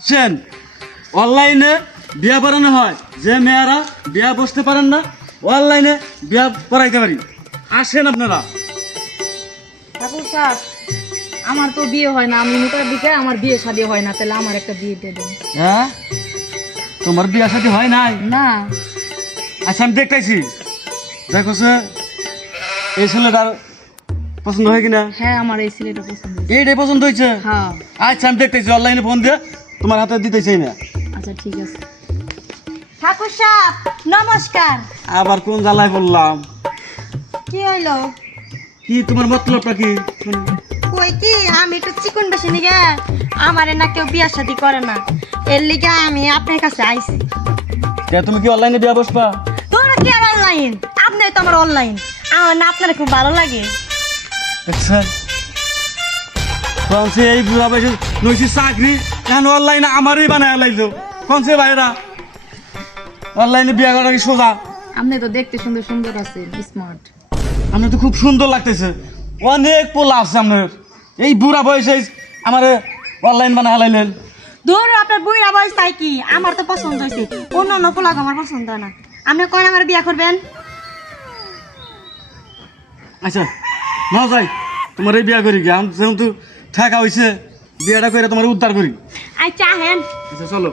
আসেন অনলাইনে বিয়া পড়ানো হয়, যে মেয়েরা বিয়া বসতে পারেন না অনলাইনে বিয়া পড়াইতে পারি। আসেন আপনারা। ঠাকুর সাহেব, আমার তো বিয়ে হয় না, আমি মোটার দিকে আমার বিয়ে শাদী হয় না, তাহলে আমার একটা বিয়ে দিয়ে দেন। হ্যাঁ, তোমার বিয়া শাদী হয় নাই? না। আচ্ছা আমি দেখতেছি, দেখো সে এই ছেলেটার পছন্দ হয় কিনা। হ্যাঁ, আমার এই ছেলেটা পছন্দ। এইটাই পছন্দ হয়েছে? হ্যাঁ। আচ্ছা আমি দেখতেছি, অনলাইনে ফোন দিয়ে তোমার হাতে দিতেছি না। আচ্ছা ঠিক আছে। ঠাকুর সাহেব নমস্কার। আবার কোন জ্বালায় বললাম? কি হইলো? কি তোমার মতলবটা কি? কই কি আমি একটু চিকন বেশি নিগে আমারে না কেউ বিয়া শাদি করে না, এর লিগে আমি আপনার কাছে আইছি। তুমি কি অনলাইনে বিয়া বসবা? তোমরা কি আর অনলাইন? আপনি তো আমার অনলাইন। আমার না আপনার খুব ভালো লাগে। দেখছেন কনসে এই বুড়া বয়সে নইছি চাকরি, এখন অনলাইনে আমারই বানায় লাইলো। কনসে ভাইরা অনলাইনে বিয়া করা কি সোজা? আপনি তো দেখতে সুন্দর সুন্দর আছেন, স্মার্ট। আপনি তো খুব সুন্দর লাগতেছে, অনেক পোলা আছে আপনার। এই বুড়া বয়সে আমার অনলাইন বানায় লাইলেন। দূর আপনার বুড়া বয়স তাই কি, আমার তো পছন্দ হয়েছে, অন্য অন্য পোলাগ আমার পছন্দ না। আপনি কয় আমার বিয়া করবেন? আচ্ছা না যাই, তোমার এই বিয়া করি কি, আমি যেহেতু ঠেকা হয়েছে বিয়াটা করে তোমার উদ্ধার করি। আচ্ছা হেন। আচ্ছা চলো।